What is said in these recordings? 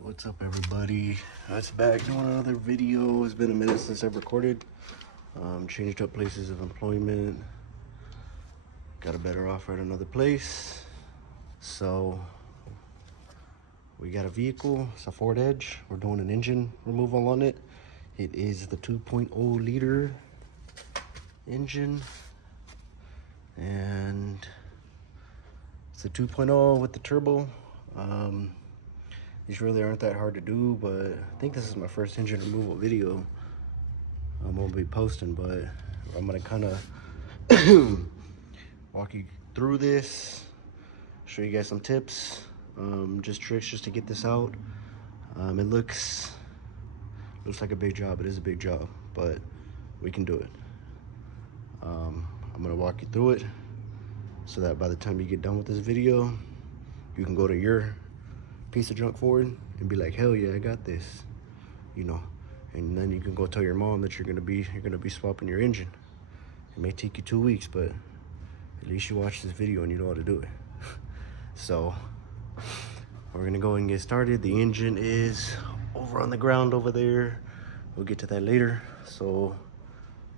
What's up, everybody? It's back doing another video. It's been a minute since I've recorded. Changed up places of employment. Got a better offer at another place. So we got a vehicle. It's a Ford Edge. We're doing an engine removal on it. It is the 2.0 liter engine, and it's a 2.0 with the turbo. These really aren't that hard to do, but I think this is my first engine removal video I'm gonna be posting, but I'm gonna kind of walk you through this, show you guys some tips, just tricks just to get this out. It looks like a big job. It is a big job, but we can do it. I'm gonna walk you through it so that by the time you get done with this video, you can go to your piece of junk Ford and be like, hell yeah, I got this, you know. And then you can go tell your mom that you're gonna be swapping your engine. It may take you 2 weeks, but at least you watch this video and you know how to do it. So we're gonna go and get started. The engine is over on the ground over there. We'll get to that later. So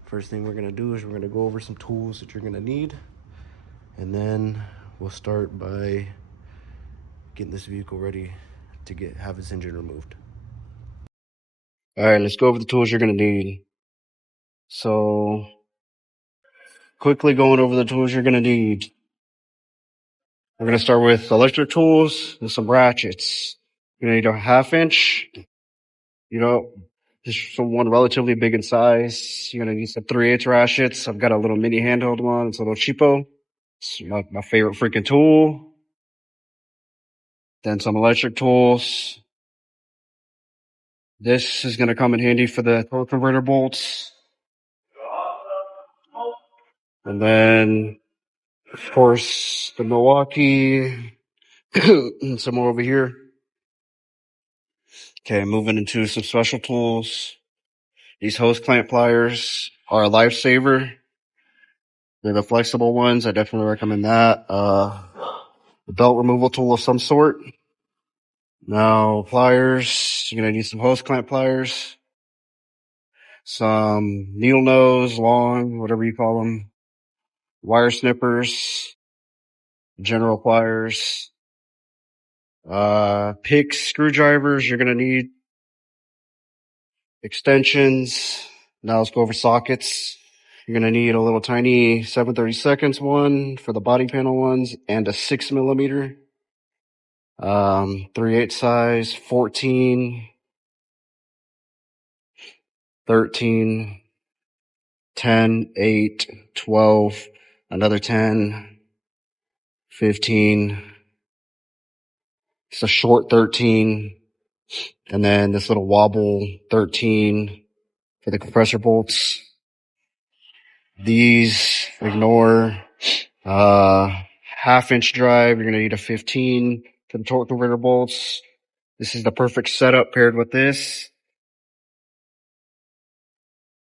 first thing we're gonna do is we're gonna go over some tools that you're gonna need, and then we'll start by getting this vehicle ready to have its engine removed. All right, let's go over the tools you're gonna need. So quickly going over the tools you're gonna need. We're gonna start with electric tools and some ratchets. You're gonna need a 1/2 inch, just one relatively big in size. You're gonna need some 3/8 ratchets. I've got a little mini handheld one. It's a little cheapo. It's my favorite freaking tool. Then some electric tools. This is gonna come in handy for the torque converter bolts. And then, of course, the Milwaukee, and some more over here. Okay, moving into some special tools. These hose clamp pliers are a lifesaver. They're the flexible ones. I definitely recommend that. A belt removal tool of some sort. Now, pliers. You're going to need some hose clamp pliers. Some needle nose, long, whatever you call them. Wire snippers. General pliers. Picks, screwdrivers. You're going to need extensions. Now let's go over sockets. You're going to need a little tiny 7/32 one for the body panel ones, and a 6mm. 3/8 size, 14, 13, 10, 8, 12, another 10, 15. It's a short 13. And then this little wobble 13 for the compressor bolts. These, ignore. 1/2 inch drive, you're going to need a 15 for the torque converter bolts. This is the perfect setup paired with this.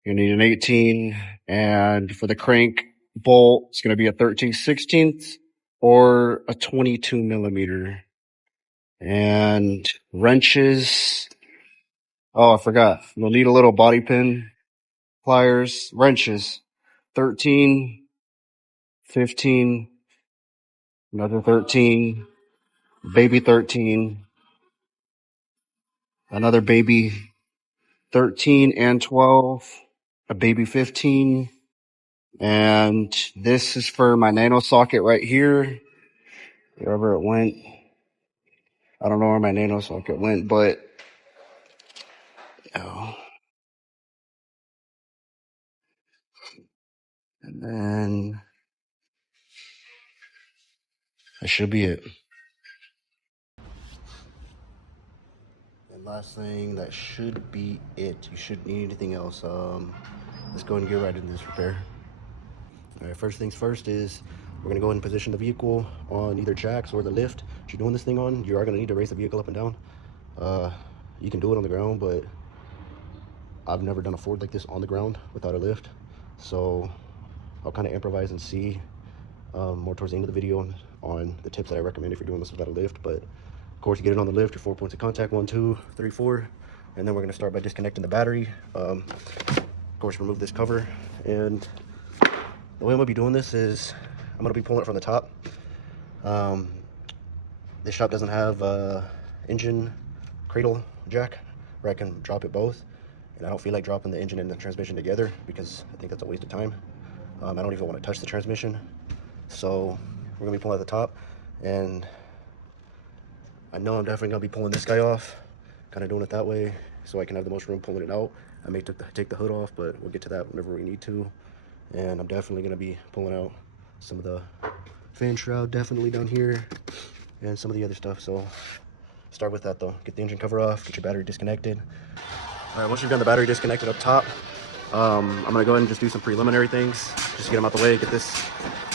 You're going to need an 18, and for the crank bolt, it's going to be a 13/16 or a 22mm. And wrenches. Oh, I forgot. You'll need a little bobby pin pliers, wrenches. 13, 15, another 13, baby 13, another baby 13 and 12, a baby 15. And this is for my nano socket right here. Wherever it went. I don't know where my nano socket went, but oh. And then that should be it. And last thing, that should be it. You shouldn't need anything else. Let's go and get right into this repair. All right, first things first is we're gonna go ahead and position the vehicle on either jacks or the lift that you're doing this thing on. You are gonna need to raise the vehicle up and down. You can do it on the ground, but I've never done a Ford like this on the ground without a lift. So I'll kind of improvise and see more towards the end of the video on the tips that I recommend if you're doing this without a lift. But Of course, you get it on the lift, your 4 points of contact, 1, 2, 3, 4. And then we're gonna start by disconnecting the battery. Of course, remove this cover. And the way I'm gonna be doing this is, I'm gonna be pulling it from the top. This shop doesn't have engine cradle jack where I can drop it both. And I don't feel like dropping the engine and the transmission together because I think that's a waste of time. I don't even want to touch the transmission. So we're gonna be pulling at the top, and I know I'm definitely gonna be pulling this guy off, kind of doing it that way so I can have the most room pulling it out. I may take the hood off, but we'll get to that whenever we need to. And I'm definitely gonna be pulling out some of the fan shroud definitely down here and some of the other stuff. So start with that though. Get the engine cover off, get your battery disconnected. All right, once you've got the battery disconnected up top, I'm gonna go ahead and just do some preliminary things, just to get them out the way, get this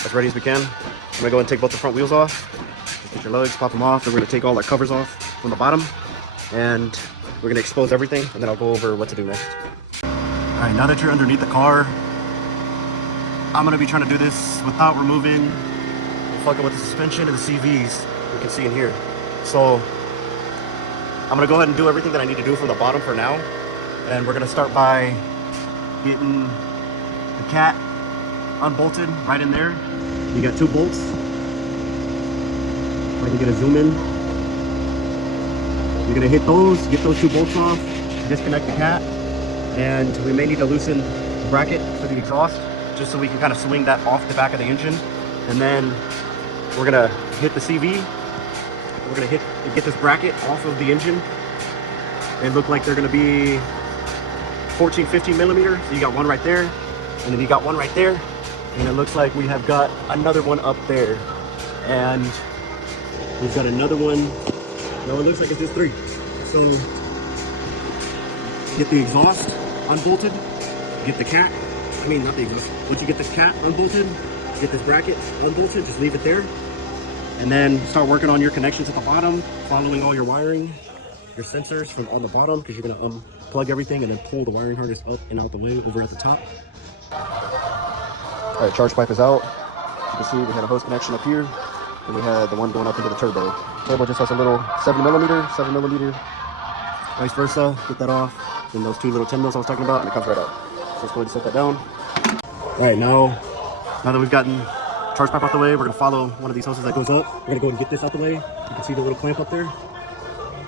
as ready as we can. I'm gonna go ahead and take both the front wheels off, just get your lugs, pop them off. Then we're gonna take all our covers off from the bottom, and we're gonna expose everything, and then I'll go over what to do next. All right, now that you're underneath the car, I'm gonna be trying to do this without removing and fucking with the suspension and the CVs you can see in here. So I'm gonna go ahead and do everything that I need to do from the bottom for now. And we're gonna start by getting the cat unbolted right in there. You got 2 bolts. If I can get a zoom in. You're gonna hit those, get those 2 bolts off, disconnect the cat, and we may need to loosen the bracket for the exhaust, just so we can kind of swing that off the back of the engine. And then we're gonna hit the CV. We're gonna get this bracket off of the engine. They look like they're gonna be 14, 15 millimeter. So you got one right there, and then you got one right there. And it looks like we have got another one up there. And we've got another one. No, it looks like it's just 3. So get the exhaust unbolted, get the cat, not the exhaust. Once you get the cat unbolted, get this bracket unbolted, just leave it there. And then start working on your connections at the bottom, following all your wiring, your sensors from on the bottom, because you're gonna unplug everything and then pull the wiring harness up and out the way over at the top. All right, charge pipe is out. You can see we had a hose connection up here, and we had the one going up into the turbo. Turbo just has a little 7 millimeter, vice versa. Get that off. Then those 2 little 10 mils I was talking about, and it comes right out. So let's go ahead and set that down. All right, now that we've gotten charge pipe out the way, we're gonna follow one of these hoses that goes up. We're gonna go and get this out the way. You can see the little clamp up there.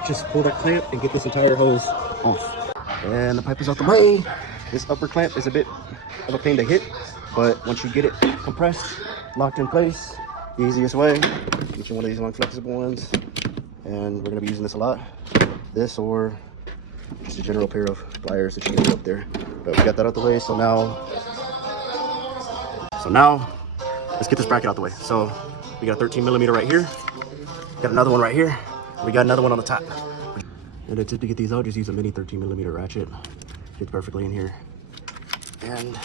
Just pull that clamp and get this entire hose off. And the pipe is out the way. This upper clamp is a bit of a pain to hit, but once you get it compressed, locked in place, the easiest way, get you one of these long flexible ones. And we're gonna be using this a lot. This or just a general pair of pliers that you can get up there. But we got that out the way, so now let's get this bracket out the way. So we got a 13 millimeter right here. Got another one right here. We got another one on the top. And a tip to get these out, just use a mini 13 millimeter ratchet. Fits perfectly in here. And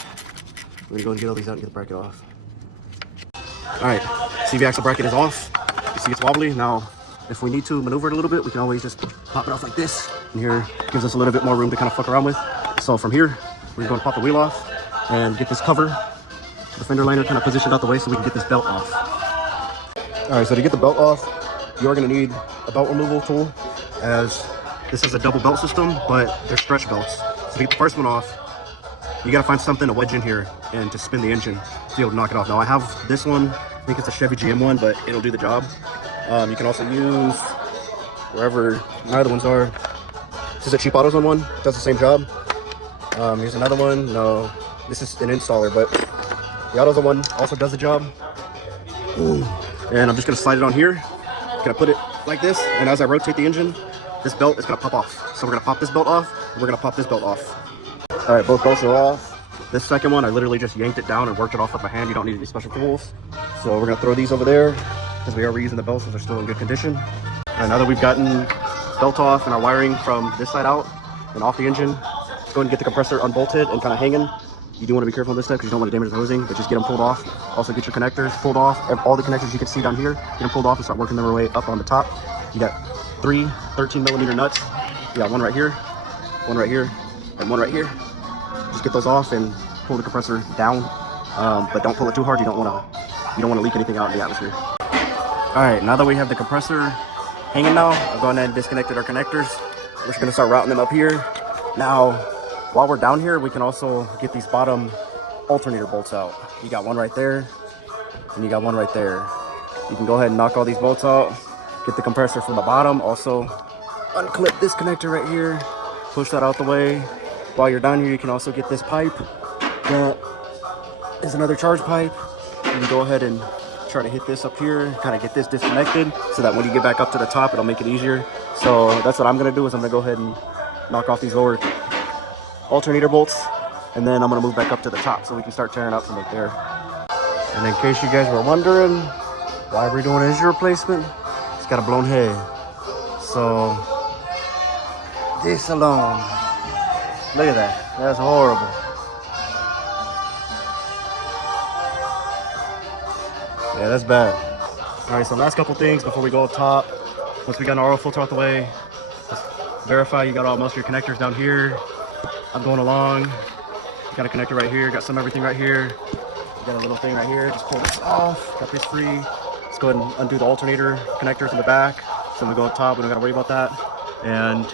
we're gonna go and get all these out and get the bracket off. All right, CV axle bracket is off. You see it's wobbly. Now, if we need to maneuver it a little bit, we can always just pop it off like this. And here gives us a little bit more room to kind of fuck around with. So from here, we're going to pop the wheel off and get this cover, the fender liner, kind of positioned out the way so we can get this belt off. All right, so to get the belt off, you are going to need a belt removal tool, as this is a double belt system, but they're stretch belts. So to get the first one off, you got to find something to wedge in here and to spin the engine to be able to knock it off. Now I have this one, I think it's a Chevy GM one, but it'll do the job. You can also use wherever my other ones are. This is a Cheap AutoZone one, does the same job. Here's another one. No, this is an installer, but the AutoZone one also does the job. And I'm just gonna slide it on here. Gonna put it like this, and as I rotate the engine, this belt is gonna pop off. So we're gonna pop this belt off, and we're gonna pop this belt off. All right, both belts are off. This second one, I literally just yanked it down and worked it off with my hand. You don't need any special tools. So we're gonna throw these over there, because we are reusing the belts, so they're still in good condition. All right, now that we've gotten belt off and our wiring from this side out and off the engine, let's go ahead and get the compressor unbolted and kind of hanging. You do want to be careful on this stuff because you don't want to damage the hosing, but just get them pulled off. Also get your connectors pulled off. All the connectors you can see down here, get them pulled off and start working their way up on the top. You got 3 13 millimeter nuts. You got one right here, and one right here. Just get those off and pull the compressor down, but don't pull it too hard. You don't want to leak anything out in the atmosphere. All right, now that we have the compressor hanging now. I've gone ahead and disconnected our connectors. We're just gonna start routing them up here. Now, while we're down here, we can also get these bottom alternator bolts out. You got one right there, and you got one right there. You can go ahead and knock all these bolts out, get the compressor from the bottom. Also, unclip this connector right here, push that out the way. While you're down here, you can also get this pipe. That is another charge pipe. You can go ahead and try to hit this up here, kind of get this disconnected so that when you get back up to the top, it'll make it easier. So that's what I'm gonna do, is I'm gonna go ahead and knock off these lower alternator bolts, and then I'm gonna move back up to the top so we can start tearing out from up there. And in case you guys were wondering why we're doing engine replacement, it's got a blown head. So this alone, look at that, that's horrible. Yeah, that's bad. All right, so last couple things before we go up top. Once we got our oil filter out the way, just verify you got most of your connectors down here. I'm going along. Got a connector right here, got everything right here. Got a little thing right here, just pull this off, got this free. Let's go ahead and undo the alternator connectors in the back. So we go up top, we don't gotta worry about that. And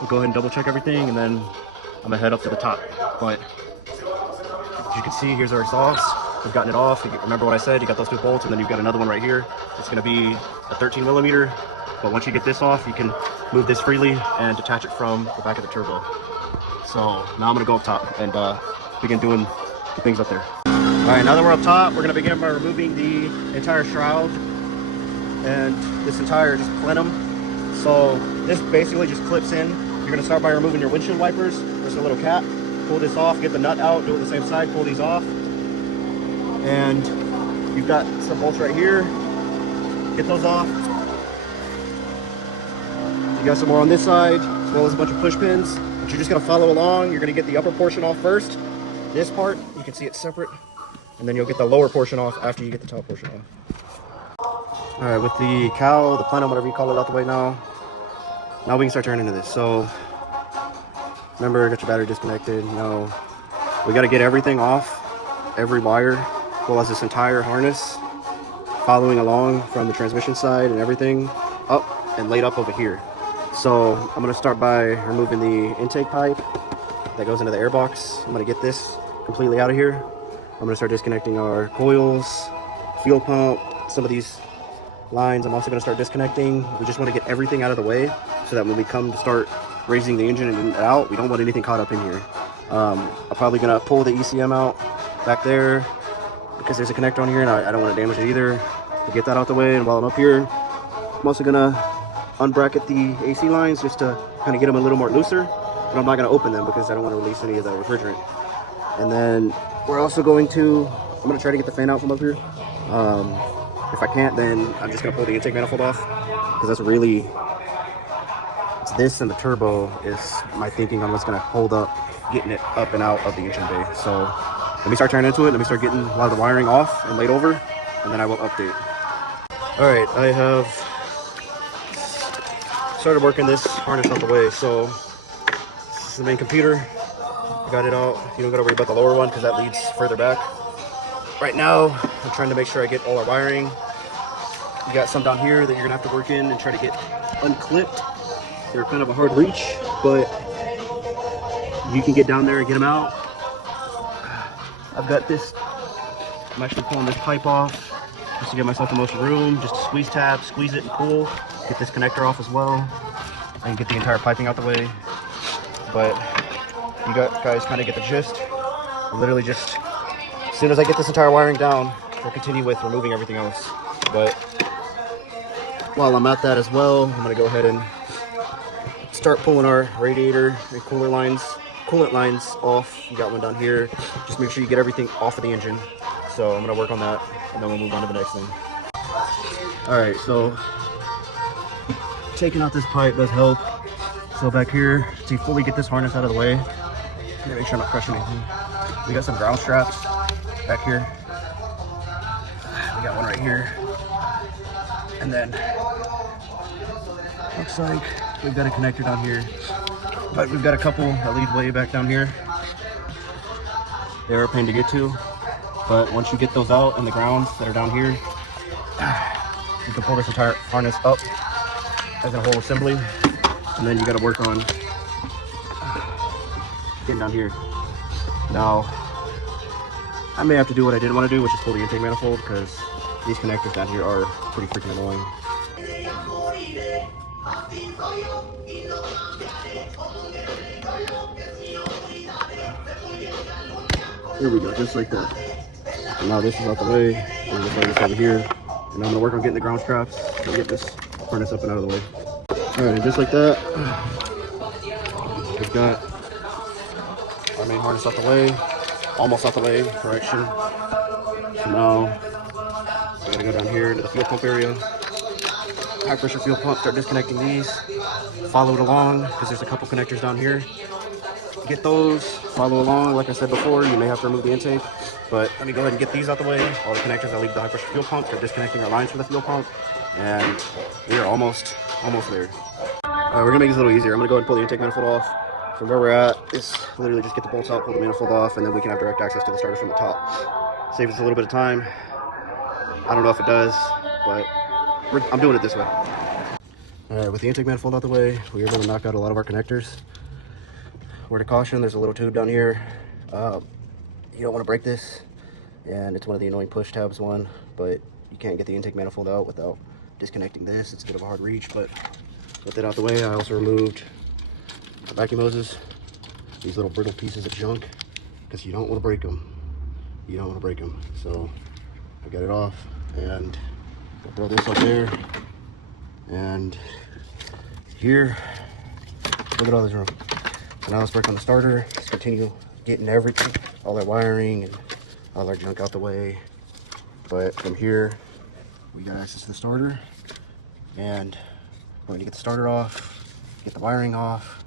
we'll go ahead and double check everything, and then I'm gonna head up to the top. But as you can see, here's our exhaust. We've gotten it off. Remember what I said, you got those two bolts, and then you've got another one right here. It's gonna be a 13 millimeter, but once you get this off, you can move this freely and detach it from the back of the turbo. So now I'm gonna go up top and begin doing the things up there. All right, now that we're up top, we're gonna begin by removing the entire shroud and this entire just plenum. So this basically just clips in. You're gonna start by removing your windshield wipers. There's a little cap. Pull this off, get the nut out, do it the same side, pull these off. And you've got some bolts right here. Get those off. You got some more on this side, as well as a bunch of push pins. But you're just gonna follow along. You're gonna get the upper portion off first. This part, you can see it's separate. And then you'll get the lower portion off after you get the top portion off. All right, with the cowl, the plenum, whatever you call it, out the way now. Now we can start turning into this. So remember, get your battery disconnected. Now we gotta get everything off, every wire, as well as this entire harness, following along from the transmission side and everything up and laid up over here. So I'm gonna start by removing the intake pipe that goes into the airbox. I'm gonna get this completely out of here. I'm gonna start disconnecting our coils, fuel pump, some of these lines. I'm also gonna start disconnecting. We just wanna get everything out of the way so that when we come to start raising the engine and out, we don't want anything caught up in here. I'm probably gonna pull the ECM out back there because there's a connector on here and I don't want to damage it either. To get that out the way, and while I'm up here, I'm also gonna unbracket the AC lines just to kind of get them a little more looser, but I'm not gonna open them because I don't want to release any of the refrigerant. And then we're also going to, I'm gonna try to get the fan out from up here. If I can't, then I'm just gonna pull the intake manifold off, because that's really, it's this and the turbo is my thinking on what's gonna hold up getting it up and out of the engine bay. So let me start turning into it. Let me start getting a lot of the wiring off and laid over, and then I will update. All right, I have started working this harness out the way. So this is the main computer. I got it out. You don't gotta worry about the lower one because that leads further back. Right now, I'm trying to make sure I get all our wiring. You got some down here that you're gonna have to work in and try to get unclipped. They're kind of a hard reach, but you can get down there and get them out. I've got this, I'm actually pulling this pipe off just to give myself the most room, just to squeeze tab, squeeze it and pull. Get this connector off as well, and get the entire piping out the way. But you guys kind of get the gist. I literally just, as soon as I get this entire wiring down, we'll continue with removing everything else. But while I'm at that as well, I'm gonna go ahead and start pulling our radiator and coolant lines off. You got one down here. Just make sure you get everything off of the engine. So I'm gonna work on that, and then we'll move on to the next thing. All right, so taking out this pipe does help. So back here, to fully get this harness out of the way, make sure I'm not crushing anything. We got some ground straps back here. We got one right here. And then looks like we've got a connector down here, but we've got a couple that lead way back down here. They're a pain to get to, but once you get those out and the grounds that are down here, You can pull this entire harness up as a whole assembly, and then you got to work on getting down here. Now, I may have to do what I didn't want to do, which is pull the intake manifold, because these connectors down here are pretty freaking annoying. Here we go, just like that. And now this is out the way. I'm gonna throw this over here, and I'm gonna work on getting the ground straps to get this harness up and out of the way. All right, and just like that, we've got our main harness out the way, almost out the way, correction. So now I gotta go down here into the fuel pump area. High pressure fuel pump, start disconnecting these. Follow it along, because there's a couple connectors down here. Get those, follow along. Like I said before, you may have to remove the intake, but let me go ahead and get these out the way. All the connectors that leave the high pressure fuel pump, start disconnecting our lines from the fuel pump, and we are almost there. All right, we're gonna make this a little easier. I'm gonna go ahead and pull the intake manifold off. From where we're at, is literally just get the bolts out, pull the manifold off, and then we can have direct access to the starter from the top. Saves us a little bit of time. I don't know if it does, but I'm doing it this way. All right, with the intake manifold out the way, we were able to knock out a lot of our connectors. Word of caution, there's a little tube down here. You don't want to break this, and it's one of the annoying push tabs one, but you can't get the intake manifold out without disconnecting this. It's a bit of a hard reach, but with it out the way, I also removed the vacuum hoses, these little brittle pieces of junk, because you don't want to break them. You don't want to break them. So I got it off, and I'll throw this up there, and here, look at all this room. So now let's work on the starter. Let's continue getting everything, all our wiring and all our junk out the way. But from here, we got access to the starter, and we're going to get the starter off, get the wiring off,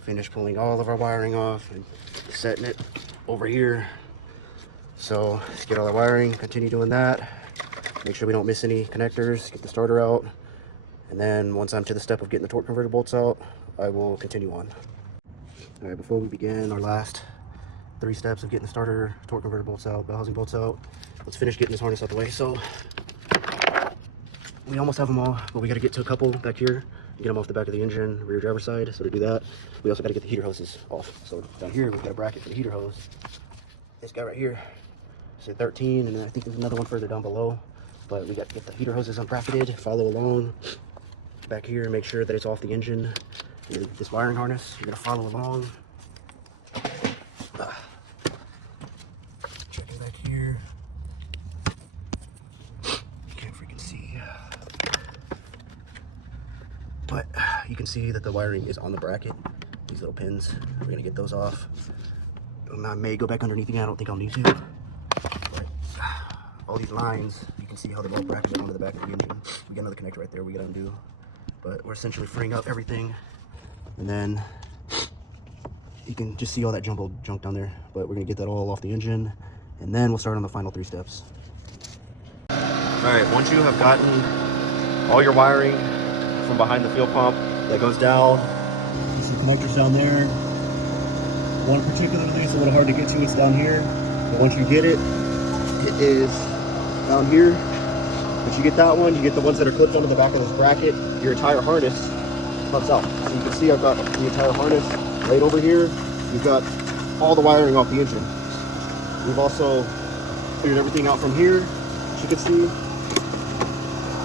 finish pulling all of our wiring off and setting it over here. So let's get all our wiring, continue doing that, make sure we don't miss any connectors, get the starter out, and then once I'm to the step of getting the torque converter bolts out, I will continue on. All right, before we begin our last 3 steps of getting the starter, torque converter bolts out, bell housing bolts out, let's finish getting this harness out the way. So we almost have them all, but we got to get to a couple back here, get them off the back of the engine, rear driver's side. So to do that, we also got to get the heater hoses off. So down here, we've got a bracket for the heater hose. This guy right here, it's a 13, and then I think there's another one further down below. But we got to get the heater hoses unbracketed, follow along back here, make sure that it's off the engine. And this wiring harness, you're gonna follow along. Checking back here. You can't freaking see. But you can see that the wiring is on the bracket. These little pins, we're gonna get those off. I may go back underneath again, I don't think I'll need to. But all these lines, you can see how they're all bracketed onto the back of the engine. We got another connector right there we gotta undo. But we're essentially freeing up everything. And then you can just see all that jumbled junk down there. But we're gonna get that all off the engine, and then we'll start on the final 3 steps. All right, once you have gotten all your wiring from behind the fuel pump that goes down, there's some connectors down there. One particularly is a little hard to get to, it's down here. But once you get it, it is down here. Once you get that one, you get the ones that are clipped onto the back of this bracket, your entire harness comes out. So you can see I've got the entire harness right over here. We've got all the wiring off the engine. We've also cleared everything out from here, as you can see.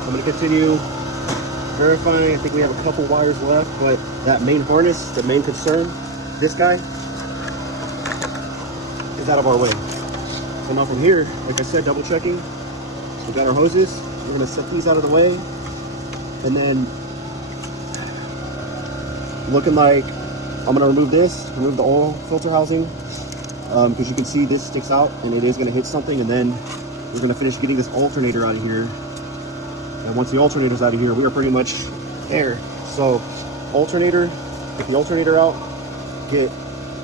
I'm going to continue verifying. I think we have a couple wires left, but that main harness, the main concern, this guy, is out of our way. So now from here, like I said, double checking. We've got our hoses. We're going to set these out of the way, and then looking like I'm going to remove this, remove the oil filter housing, because you can see this sticks out and it is going to hit something, and then we're going to finish getting this alternator out of here. And once the alternator's out of here, we are pretty much there. So alternator, get the alternator out, get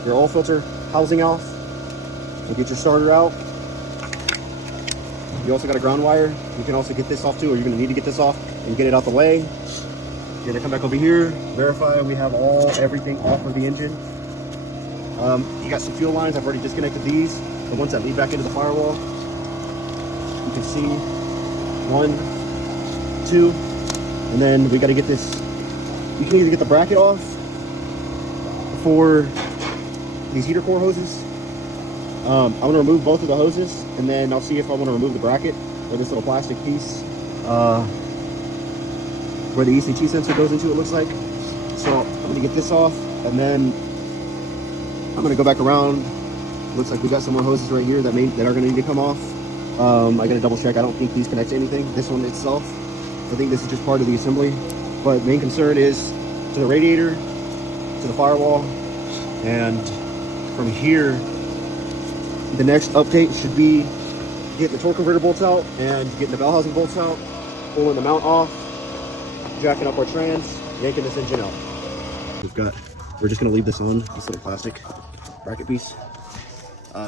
your oil filter housing off, and get your starter out. You also got a ground wire. You can also get this off too, or you're going to need to get this off and get it out the way. You're gonna come back over here, verify we have everything off of the engine. You got some fuel lines. I've already disconnected these, the ones that lead back into the firewall. You can see 1, 2. And then we got to get this, you can either get the bracket off for these heater core hoses. I'm going to remove both of the hoses, and then I'll see if I want to remove the bracket or this little plastic piece where the ECT sensor goes into, it looks like. So I'm going to get this off, and then I'm going to go back around. Looks like we got some more hoses right here that are going to need to come off. I got to double check. I don't think these connect to anything. This one itself, I think this is just part of the assembly. But main concern is to the radiator, to the firewall, and from here, the next update should be getting the torque converter bolts out and getting the bell housing bolts out, pulling the mount off, jacking up our trans, yanking this engine out. We're just going to leave this on, this little plastic bracket piece.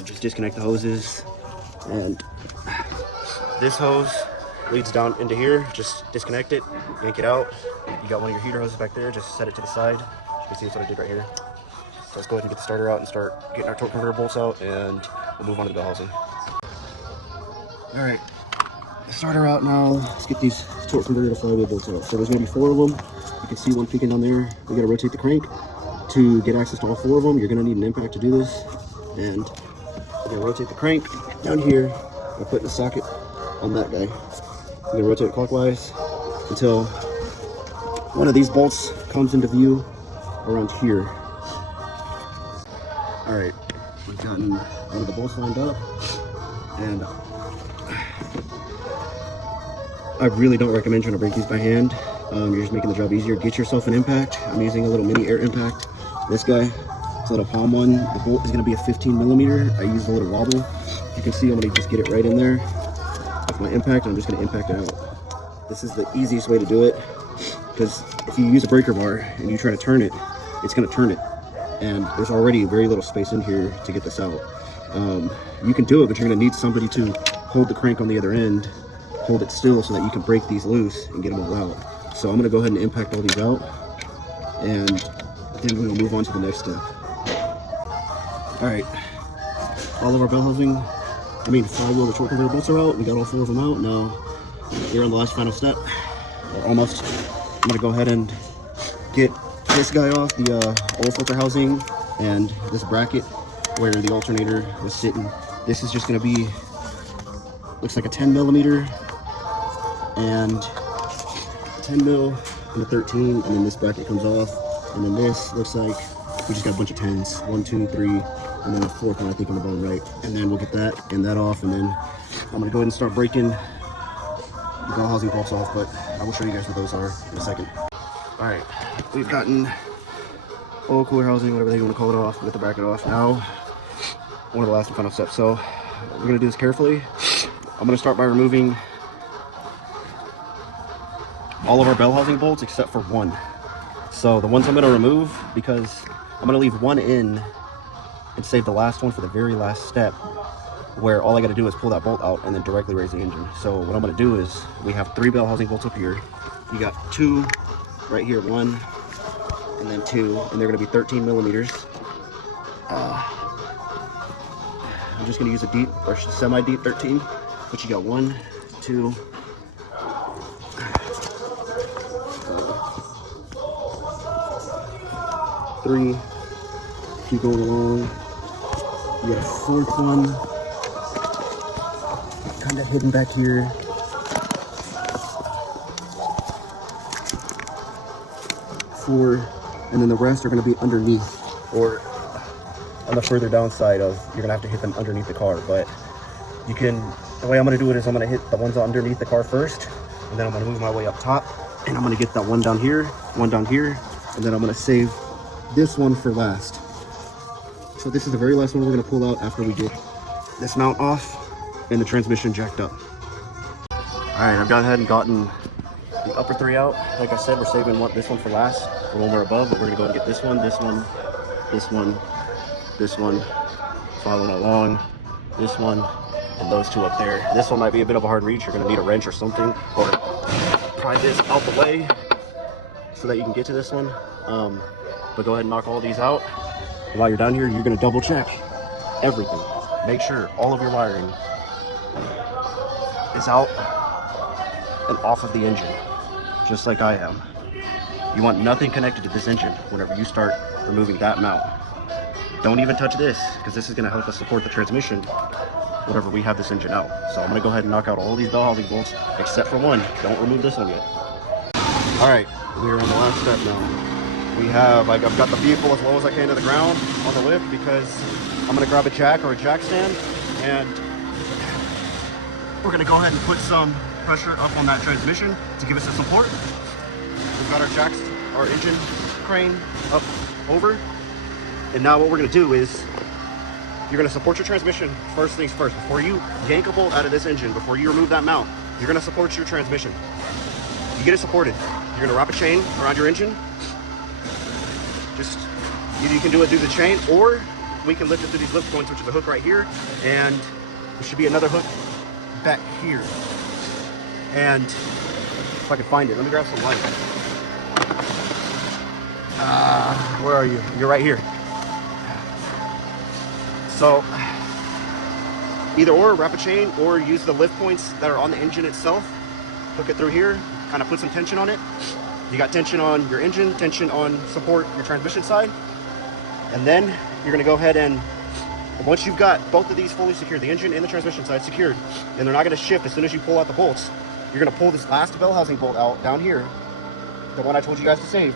Just disconnect the hoses, and this hose leads down into here. Just disconnect it, yank it out. You got one of your heater hoses back there, just set it to the side. You can see that's what I did right here. So let's go ahead and get the starter out and start getting our torque converter bolts out, and we'll move on to the bell housing. All right, the starter out now. Let's get these torque converter to flywheel bolts out. So there's gonna be 4 of them. You can see one peeking down there. We gotta rotate the crank to get access to all 4 of them. You're gonna need an impact to do this, and we're gonna rotate the crank down here. I'll put the socket on that guy. We're gonna rotate it clockwise until one of these bolts comes into view around here. All right, we've gotten one of the bolts lined up, and I really don't recommend trying to break these by hand. You're just making the job easier. Get yourself an impact. I'm using a little mini air impact. This guy, it's a little palm one. The bolt is gonna be a 15 millimeter. I used a little wobble. You can see I'm gonna just get it right in there with my impact, and I'm just gonna impact it out. This is the easiest way to do it, because if you use a breaker bar and you try to turn it, it's gonna turn it. And there's already very little space in here to get this out. You can do it, but you're gonna need somebody to hold the crank on the other end, hold it still so that you can break these loose and get them all out. So I'm gonna go ahead and impact all these out, and then we'll move on to the next step. All right, all of our bell housing, flywheel, the torque converter bolts are out. We got all 4 of them out. Now we're on the last final step, or almost. I'm gonna go ahead and get this guy off, the oil filter housing, and this bracket where the alternator was sitting. This is just gonna be, looks like a 10 millimeter and 10 mil and a 13, and then this bracket comes off, and then this looks like we just got a bunch of 10s, 1, 2, 3, and then a 4th one I think on the bottom right, and then we'll get that and that off, and then I'm gonna go ahead and start breaking the bell housing bolts off, but I will show you guys what those are in a second. All right, we've gotten oil cooler housing, whatever they want to call it, off. We got the bracket off. Now, one of the last and final steps. So we're gonna do this carefully. I'm gonna start by removing all of our bell housing bolts except for one. So the ones I'm gonna remove, because I'm gonna leave one in and save the last one for the very last step, where all I gotta do is pull that bolt out and then directly raise the engine. So what I'm gonna do is, we have 3 bell housing bolts up here. You got 2 right here, 1 and then 2, and they're gonna be 13 millimeters. I'm just gonna use a deep or semi-deep 13, but you got 1, 2, 3. Keep going along. You got a 4th one, kind of hidden back here. 4, and then the rest are going to be underneath, or on the further down side of, you're going to have to hit them underneath the car. But you can, the way I'm going to do it is I'm going to hit the ones underneath the car first, and then I'm going to move my way up top, and I'm going to get that one down here, and then I'm going to save this one for last. So this is the very last one we're going to pull out after we get this mount off and the transmission jacked up. All right, I've gone ahead and gotten the upper 3 out. Like I said, we're saving this one for last, for when we're above, but we're gonna go and get this one, this one, this one, this one, following along, this one, and those 2 up there. This one might be a bit of a hard reach. You're gonna need a wrench or something, or pry this out the way so that you can get to this one. But go ahead and knock all these out. While you're down here, you're gonna double check everything. Make sure all of your wiring is out and off of the engine. just like I am. You want nothing connected to this engine whenever you start removing that mount. Don't even touch this, because this is going to help us support the transmission whenever we have this engine out. So I'm going to go ahead and knock out all these bell housing bolts except for one. Don't remove this one yet. All right, we are on the last step now. I've got the vehicle as low as I can to the ground on the lift, because I'm going to grab a jack or a jack stand, and we're going to go ahead and put some pressure up on that transmission to give us the support. We've got our engine crane up over, and now what we're going to do is you're going to support your transmission first things first. Before you yank a bolt out of this engine, before you remove that mount, you're going to support your transmission. You get it supported, you're going to wrap a chain around your engine. Just either you can do it through the chain, or we can lift it through these lift points, which is a hook right here, and there should be another hook back here. And if I can find it, let me grab some light. Where are you? You're right here. So either or, wrap a chain, or use the lift points that are on the engine itself. Hook it through here, kind of put some tension on it. You got tension on your engine, tension on support your transmission side. And then you're gonna go ahead and once you've got both of these fully secured, the engine and the transmission side secured, and they're not gonna shift as soon as you pull out the bolts, you're gonna pull this last bell housing bolt out down here, the one I told you guys to save.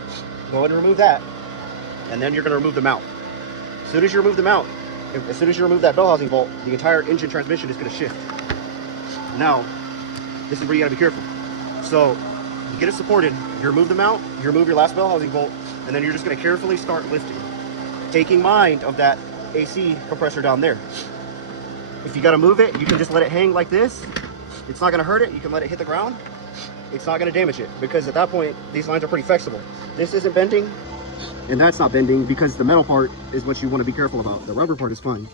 Go ahead and remove that, and then you're gonna remove the mount. As soon as you remove the mount, as soon as you remove that bell housing bolt, the entire engine transmission is gonna shift. Now, this is where you gotta be careful. So, you get it supported, you remove the mount, you remove your last bell housing bolt, and then you're just gonna carefully start lifting, taking mind of that AC compressor down there. If you gotta move it, you can just let it hang like this. It's not gonna hurt it. You can let it hit the ground. It's not gonna damage it, because at that point, these lines are pretty flexible. This isn't bending, and that's not bending, because the metal part is what you wanna be careful about. The rubber part is fine.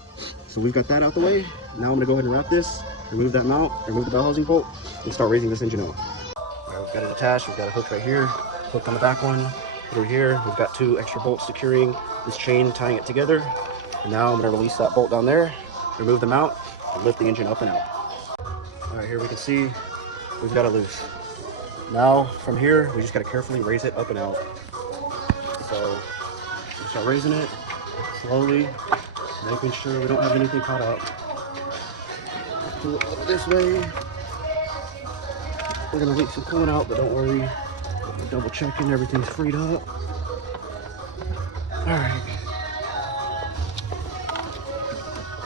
So we've got that out the way. Now I'm gonna go ahead and wrap this, remove that mount, remove the bell housing bolt, and start raising this engine out. All right, we've got it attached. We've got a hook right here, hooked on the back one. Through here, we've got 2 extra bolts securing this chain, tying it together. And now I'm gonna release that bolt down there, remove the mount, and lift the engine up and out. All right, here we can see we've got it loose. Now from here, we just gotta carefully raise it up and out. So we start raising it slowly, making sure we don't have anything caught up. Pull it over this way. We're gonna leak some coolant out, but don't worry. We're double checking, everything's freed up. All right.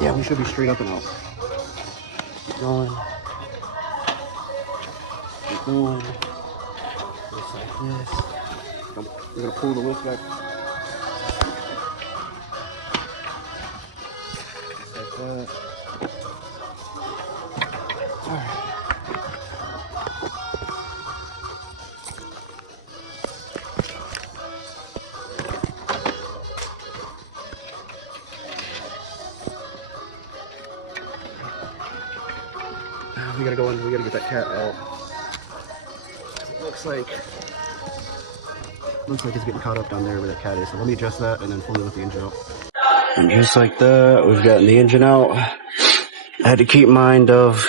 Yeah, we should be straight up and out. Keep going. Keep going. Just like this. We're gonna pull the lift back. Just like that. All right. We gotta go in, we gotta get that cat out. It looks like it's getting caught up down there where that cat is. So let me adjust that and then fully let the engine out. And just like that, we've gotten the engine out. I had to keep in mind of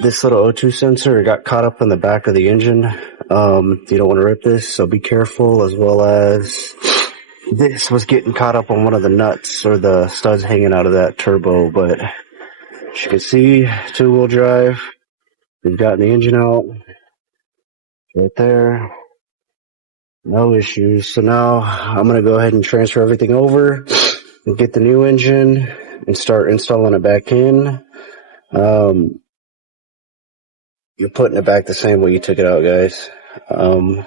this little O2 sensor. It got caught up in the back of the engine. You don't want to rip this, so be careful, as well as this was getting caught up on one of the nuts or the studs hanging out of that turbo. But as you can see, 2-wheel drive. We've gotten the engine out right there. No issues. So now I'm going to go ahead and transfer everything over and get the new engine and start installing it back in. You're putting it back the same way you took it out, guys. Other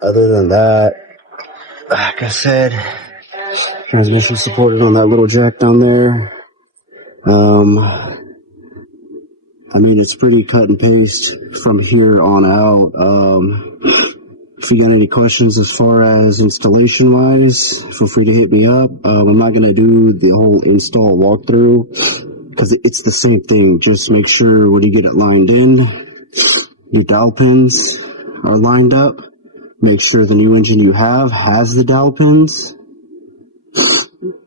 than that, like I said, transmission supported on that little jack down there. I mean, it's pretty cut and paste from here on out. If you got any questions as far as installation wise, feel free to hit me up. I'm not going to do the whole install walkthrough because it's the same thing. Just make sure when you get it lined in, your dowel pins are lined up. Make sure the new engine you have has the dowel pins.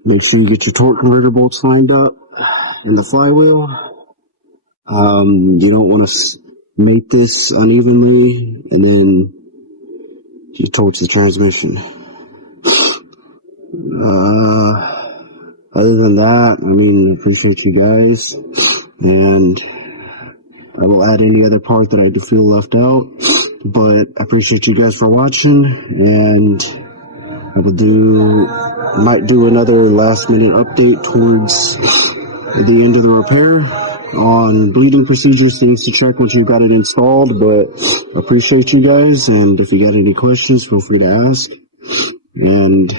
Make sure you get your torque converter bolts lined up and the flywheel. You don't want to mate this unevenly, and then you torch the transmission. Other than that, I mean, appreciate you guys, and I will add any other part that I do feel left out, but I appreciate you guys for watching, and I might do another last minute update towards the end of the repair on bleeding procedures, things to check once you got it installed, but I appreciate you guys, and if you got any questions, feel free to ask, and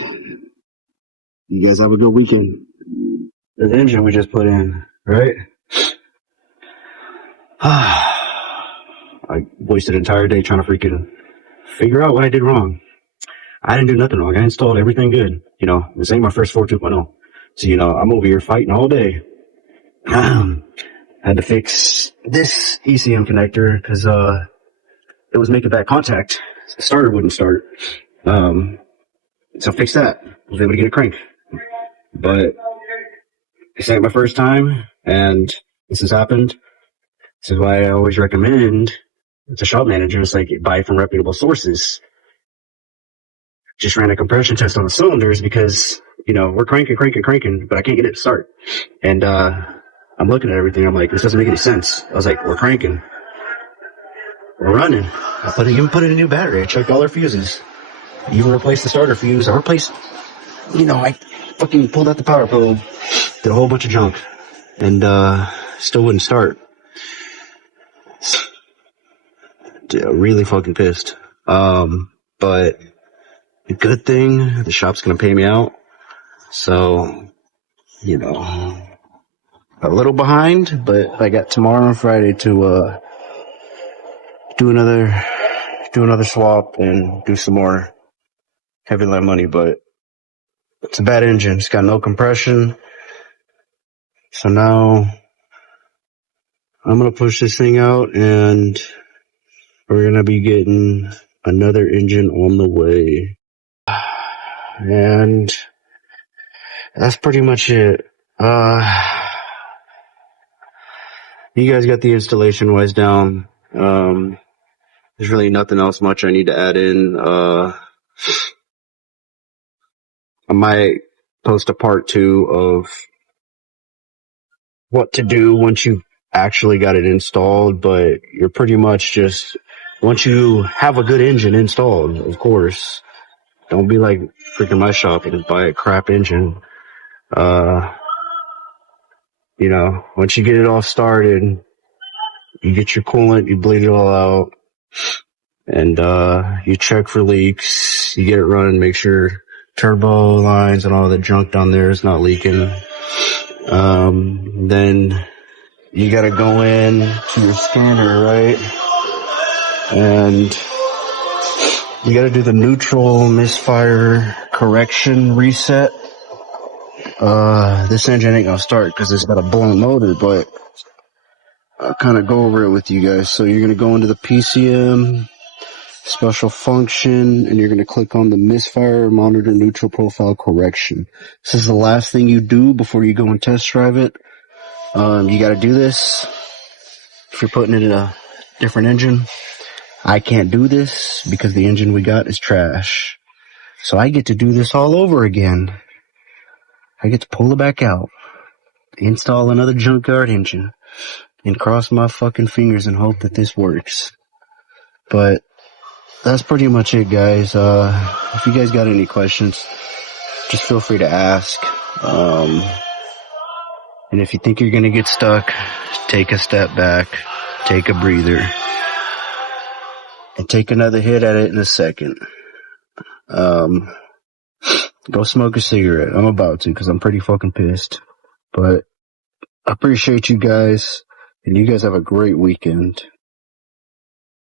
you guys have a good weekend. The engine we just put in, right? I wasted an entire day trying to freaking figure out what I did wrong. I didn't do nothing wrong. I installed everything good. You know, this ain't my first 4.2.0. So, you know, I'm over here fighting all day. Had to fix this ECM connector because it was making bad contact. The starter wouldn't start. So fix that. I was able to get a crank. But this ain't my first time, and this has happened. This is why I always recommend to shop managers, like, buy from reputable sources. Just ran a compression test on the cylinders because, you know, we're cranking, but I can't get it to start. And I'm looking at everything. I'm like, this doesn't make any sense. I was like, we're cranking. We're running. I even put in a new battery. I checked all our fuses. Even replaced the starter fuse. I replaced, you know, I fucking pulled out the power probe. Did a whole bunch of junk. And still wouldn't start. Really fucking pissed. But the good thing, the shop's gonna pay me out. So, you know, a little behind, but I got tomorrow and Friday to do another swap and do some more heavy light money. But it's a bad engine. It's got no compression. So now I'm gonna push this thing out, and we're gonna be getting another engine on the way. And that's pretty much it. You guys got the installation wise down. There's really nothing else much I need to add in. I might post a part 2 of what to do once you actually got it installed, but you're pretty much just, once you have a good engine installed, of course, don't be like freaking my shop and just buy a crap engine. You know, once you get it all started, you get your coolant, you bleed it all out, and you check for leaks, you get it running, make sure turbo lines and all the junk down there is not leaking. Then you gotta go in to your scanner, right? And you gotta do the neutral misfire correction reset. This engine ain't gonna start because it's got a blown motor, but I'll kind of go over it with you guys. So you're gonna go into the PCM special function, and you're gonna click on the misfire monitor neutral profile correction. This is the last thing you do before you go and test drive it. You gotta do this if you're putting it in a different engine. I can't do this because the engine we got is trash. So I get to do this all over again. I get to pull it back out, install another junkyard engine, and cross my fucking fingers and hope that this works. But that's pretty much it, guys. If you guys got any questions, just feel free to ask. And if you think you're gonna get stuck, take a step back, take a breather, and take another hit at it in a second. Go smoke a cigarette. I'm about to, because I'm pretty fucking pissed. But I appreciate you guys, and you guys have a great weekend.